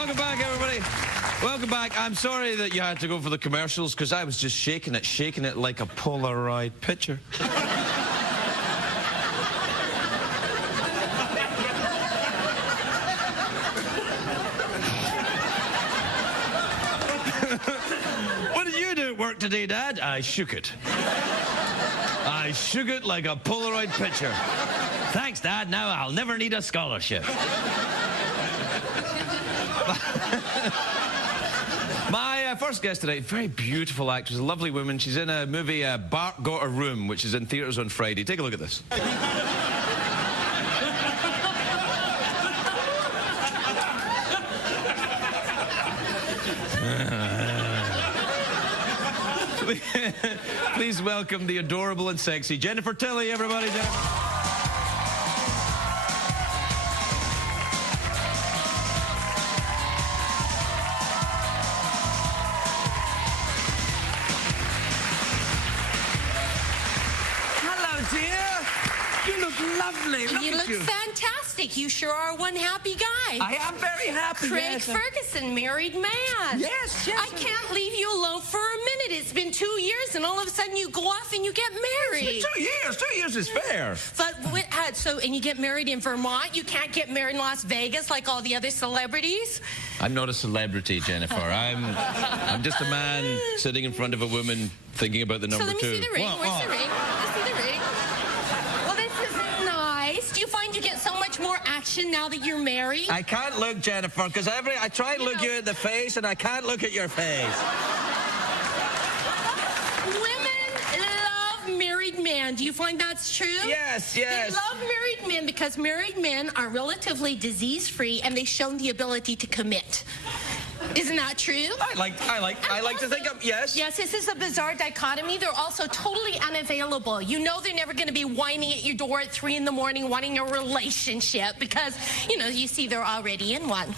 Welcome back, everybody. Welcome back. I'm sorry that you had to go for the commercials because I was just shaking it like a Polaroid picture. What did you do at work today, Dad? I shook it. I shook it like a Polaroid picture. Thanks, Dad. Now I'll never need a scholarship. My first guest today, very beautiful actress, a lovely woman. She's in a movie, Bart Got a Room, which is in theatres on Friday. Take a look at this. Please welcome the adorable and sexy Jennifer Tilly, everybody. Jennifer. You look lovely. You look fantastic. You sure are one happy guy. I am very happy. Craig Ferguson, married man. Yes, yes. I can't leave you alone for a minute. It's been 2 years, and all of a sudden you go off and you get married. It's been 2 years. 2 years is fair. But and you get married in Vermont. You can't get married in Las Vegas like all the other celebrities. I'm not a celebrity, Jennifer. I'm just a man sitting in front of a woman thinking about the number two. So let me see the ring. Where's the ring? Let's see the ring. Well, this is nice. Do you find you get so much more action now that you're married? I can't look, Jennifer, because I try to look you in the face and I can't look at your face. Women love married men. Do you find that's true? Yes, yes. They love married men because married men are relatively disease-free and they've shown the ability to commit. Isn't that true? I like to think of, yes. Yes, this is a bizarre dichotomy. They're also totally unavailable. You know they're never going to be whining at your door at 3 in the morning wanting a relationship because, you see they're already in one.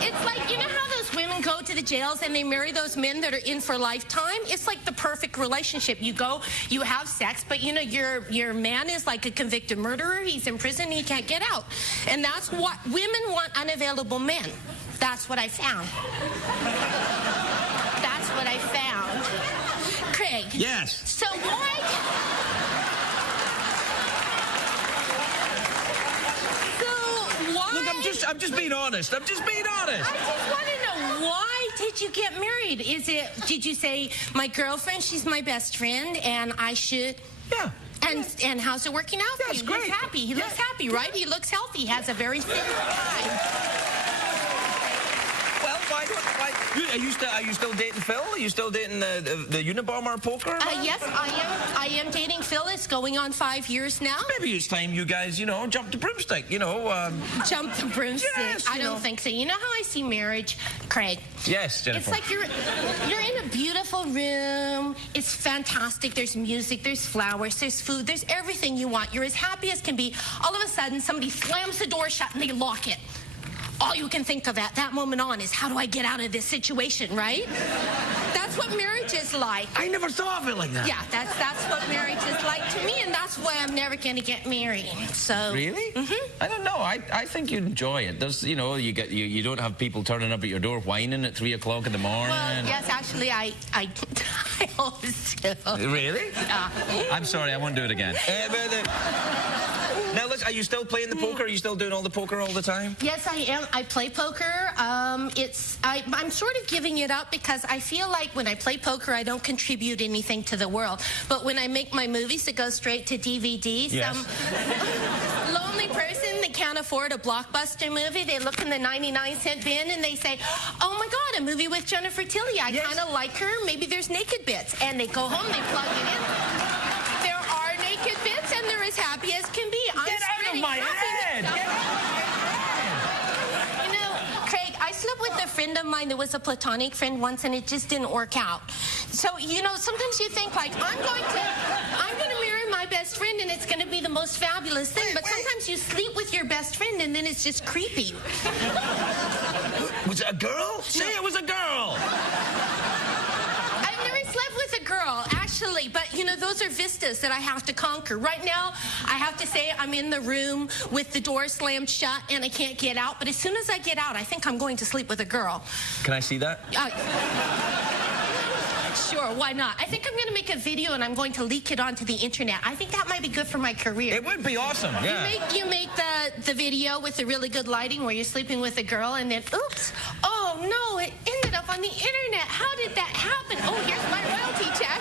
It's like, you know how those women go to the jails and they marry those men that are in for a lifetime? It's like the perfect relationship. You go, you have sex, but your man is like a convicted murderer. He's in prison and he can't get out. And that's what women want, unavailable men. That's what I found. That's what I found. Craig. Yes. So why... Look, I'm just being honest. I'm just being honest. I just want to know, why did you get married? Did you say, my girlfriend, she's my best friend, and I should... Yeah. And how's it working out for you? That's great. He's happy. He looks happy, right? He looks healthy. He has a very fit guy. Are you still dating Phil? Are you still dating the Unabomber poker? Yes, I am dating Phil. It's going on 5 years now. Maybe it's time you guys, jump the broomstick, Jump the broomstick? Yes, I don't think so. You know how I see marriage, Craig? Yes, Jennifer. It's like you're in a beautiful room. It's fantastic. There's music, there's flowers, there's food, there's everything you want. You're as happy as can be. All of a sudden, somebody slams the door shut and they lock it. All you can think of at that moment on is, how do I get out of this situation, right? That's what marriage is like. I never thought of it like that. Yeah, that's what marriage is like to me, and that's why I'm never going to get married. So. Really? Mm-hmm. I don't know. I think you'd enjoy it. There's, you don't have people turning up at your door whining at 3 o'clock in the morning. Well, yes, actually, I always do. Really? Yeah. I'm sorry, I won't do it again. Now, look, are you still playing the poker? Are you still doing all the poker all the time? Yes, I am. I play poker. I'm sort of giving it up because I feel like when I play poker, I don't contribute anything to the world. But when I make my movies that go straight to DVD, yes. Some lonely person that can't afford a blockbuster movie, they look in the 99-cent bin and they say, oh my God, a movie with Jennifer Tilly. I kind of like her. Maybe there's naked bits. And they go home, they plug it in. There are naked bits and they're as happy as can be. Get out of my head! Get out of my head! Craig, I slept with a friend of mine that was a platonic friend once, and it just didn't work out. So, sometimes you think, like, I'm going to marry my best friend, and it's going to be the most fabulous thing. But sometimes you sleep with your best friend, and then it's just creepy. Was it a girl? Say it was a girl! I've never slept with a girl, actually, but, you know, those are vistas that I have to conquer. Right now, I have to say I'm in the room with the door slammed shut and I can't get out. But as soon as I get out, I think I'm going to sleep with a girl. Can I see that? Sure, why not? I think I'm going to make a video and I'm going to leak it onto the internet. I think that might be good for my career. It would be awesome, yeah. You make the video with the really good lighting where you're sleeping with a girl and then, oops, oh no, it ended up on the internet. How did that happen? Oh, here's my royalty check.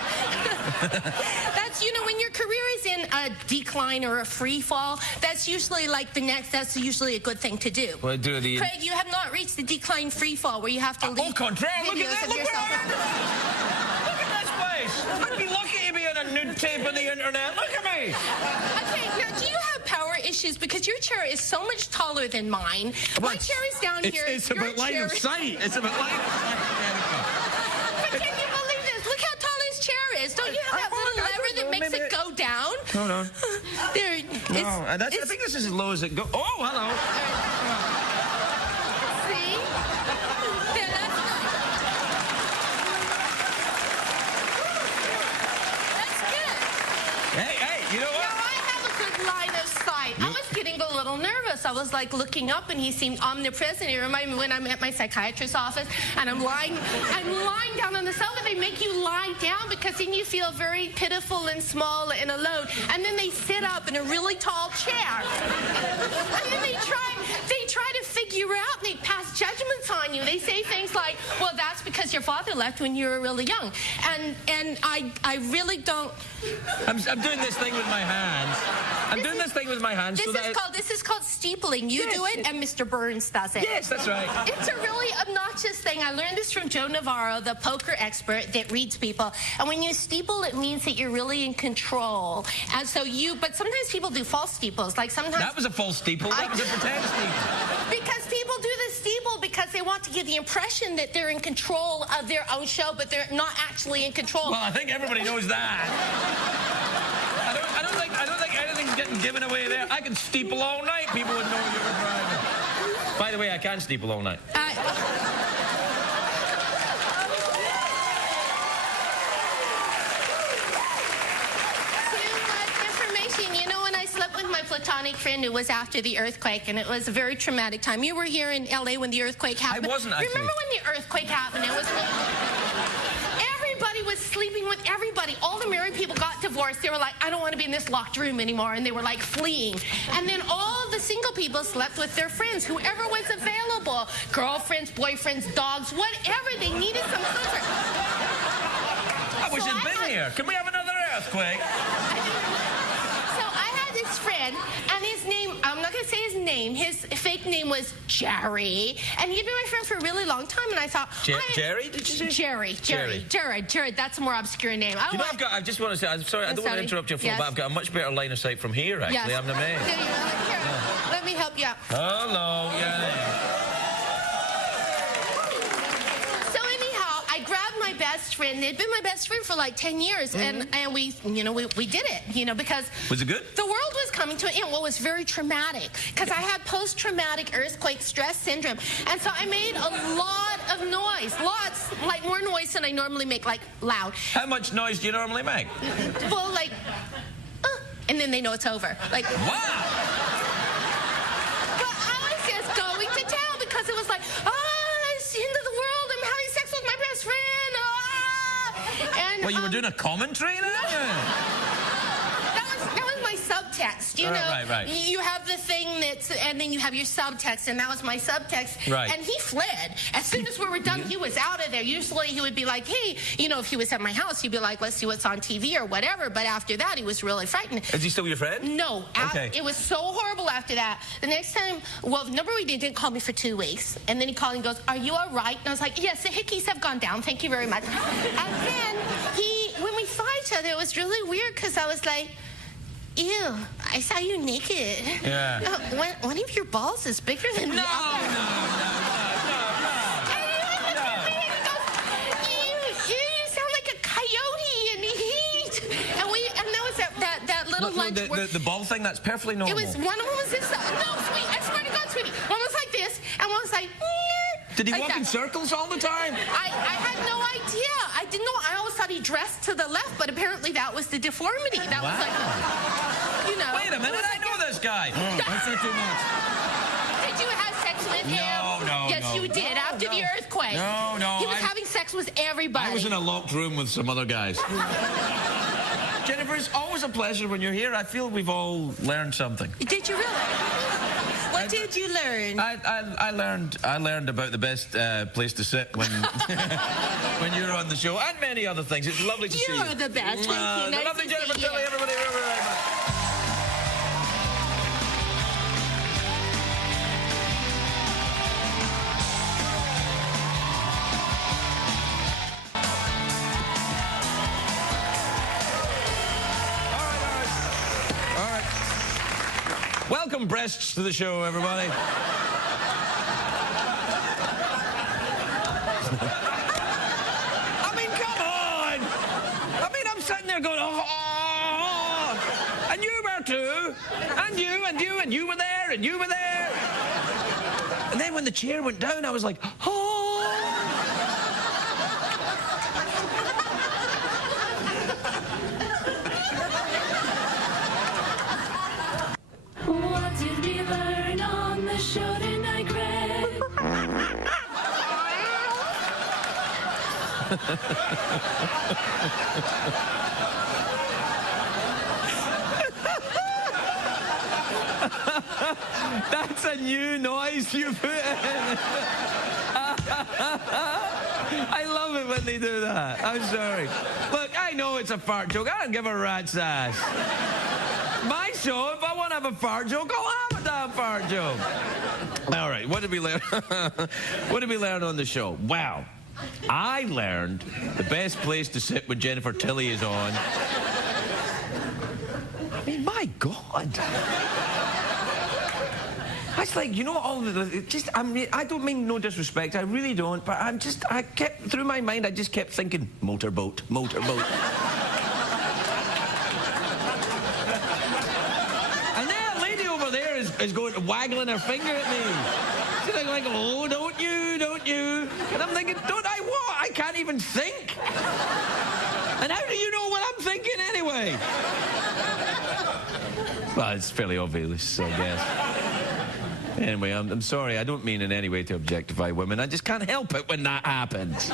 That's, you know, when your career is in a decline or a free fall, that's usually like that's usually a good thing to do. Well, Craig, you have not reached the decline free fall where you have to leave au contraire, look at videos that, of look yourself. Look at this place. I'd be lucky to be on a nude tape on the internet. Look at me. Okay, now do you have power issues? Because your chair is so much taller than mine. My chair is down here. It's about line of sight. It's about line of sight. But can you believe this? Look how tall his chair is. Don't you have that little lever that makes it go down? Hold on. There. No, I think this is as low as it goes. Oh, hello. See? Yeah, that's good. Hey, you know what? Now I have a good line of sight. I was getting a little nervous. I was like looking up and he seemed omnipresent. It reminded me when I'm at my psychiatrist's office and I'm lying down on the sofa. They make you lie down because then you feel very pitiful and small and alone. And then they sit up in a really tall chair. And then they try to figure out and they pass judgments on you. They say things like, well, that's because your father left when you were really young. And I really don't. I'm doing this thing with my hands. I'm doing this thing with my hands. This is called steepling. You do it, and Mr. Burns does it. Yes, that's right. It's a really obnoxious thing. I learned this from Joe Navarro, the poker expert that reads people. And when you steeple, it means that you're really in control. And so but sometimes people do false steeples. Like sometimes. That was a false steeple. That was a pretend steeple. Because people do the steeple because they want to give the impression that they're in control of their own show, but they're not actually in control. Well, I think everybody knows that. I don't think anything's getting given away there. I can steeple all night. People would know you were driving. By the way, I can steeple all night. Too much information. You know, when I slept with my platonic friend, it was after the earthquake, and it was a very traumatic time. You were here in L.A. when the earthquake happened. I wasn't, actually. Remember when the earthquake happened? It was everybody was sleeping with everybody. All the married people got divorced. They were like, I don't want to be in this locked room anymore. And they were like fleeing. And then all the single people slept with their friends, whoever was available. Girlfriends, boyfriends, dogs, whatever. They needed some comfort. I wish it'd been here. Can we have another earthquake? So I had this friend, and his name, I'm not going to say his name. His fake name was Jerry. And he'd been my friend for a really long time. And I thought, Jerry, did you say? Jerry. That's a more obscure name. You know, I just want to say, I'm sorry, I don't want to interrupt your flow, but I've got a much better line of sight from here, actually. Yes. I'm amazed. Here, let me help you out. Hello, yeah. My best friend, they'd been my best friend for like 10 years, and we did it, because was it good? The world was coming to an end. Well, it was very traumatic because I had post-traumatic earthquake stress syndrome, and so I made a lot of noise, like more noise than I normally make, like loud. How much noise do you normally make? Well, like, and then they know it's over. Like, wow. But I was just going to town because it was like, it's the end of the world. I'm having sex with my best friend. And, well, you were doing a commentary now? That was my subtext, you know. Right. You have the thing and then you have your subtext, and that was my subtext. Right. And he fled. As soon as we were done, he was out of there. Usually he would be like, hey, if he was at my house, he'd be like, let's see what's on TV or whatever. But after that, he was really frightened. Is he still your friend? No. Okay. It was so horrible after that. The next time, well, number one, he didn't call me for 2 weeks. And then he called and goes, are you all right? And I was like, yes, the hickeys have gone down. Thank you very much. And then when we saw each other, it was really weird because I was like, ew, I saw you naked. Yeah. One of your balls is bigger than the other. No. And he looked at me and he goes, you sound like a coyote in heat. And that was that little lunch. The ball thing, that's perfectly normal. One of them was this. No, sweet, I swear to God, sweetie. One was like this, and one was like, Did he walk in circles all the time? I had no idea. I didn't know. I always thought he dressed to the left, but apparently that was the deformity. That was like, you know. Wait a minute, I know this guy. That's not too much. Did you have sex with him? No, yes, you did. After the earthquake. No. He was having sex with everybody. I was in a locked room with some other guys. Jennifer, it's always a pleasure when you're here. I feel we've all learned something. Did you really? What did you learn? I learned about the best place to sit when when you're on the show, and many other things. It's lovely to see you. You're the best. Thank you. Nice lovely to Jennifer see you. Tilly, everybody. Welcome, breasts, to the show, everybody. I mean, come on! I mean, I'm sitting there going, oh, and you were too, and you were there, and you were there. And then when the chair went down, I was like, oh. What did we learn on the show tonight, Greg? That's a new noise you put in. I love it when they do that. I'm sorry. Look, I know it's a fart joke. I don't give a rat's ass. My show, if I want to have a fart joke, I'll have a damn fart joke. All right, what did we learn? What did we learn on the show? Wow. I learned the best place to sit when Jennifer Tilly is on. I mean, my God. It's like, you know, all the, just, I mean, I don't mean no disrespect, I really don't, but I kept, through my mind, I just kept thinking, motorboat. And that lady over there is going, waggling her finger at me. She's like, oh, don't you. And I'm thinking, don't I what? I can't even think. And how do you know what I'm thinking anyway? Well, it's fairly obvious, I guess. Anyway, I'm sorry. I don't mean in any way to objectify women. I just can't help it when that happens.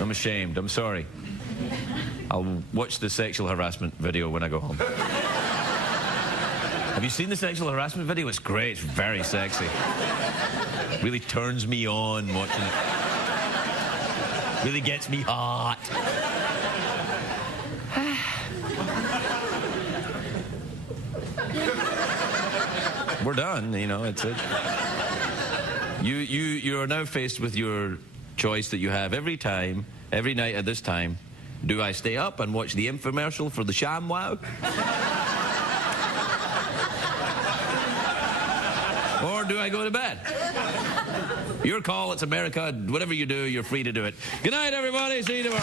I'm ashamed. I'm sorry. I'll watch the sexual harassment video when I go home. Have you seen the sexual harassment video? It's great. It's very sexy. Really turns me on watching it. Really gets me hot. We're done, you know, it's it. You are now faced with your choice that you have every night at this time. Do I stay up and watch the infomercial for the ShamWow? Or do I go to bed? Your call, it's America. Whatever you do, you're free to do it. Good night, everybody. See you tomorrow.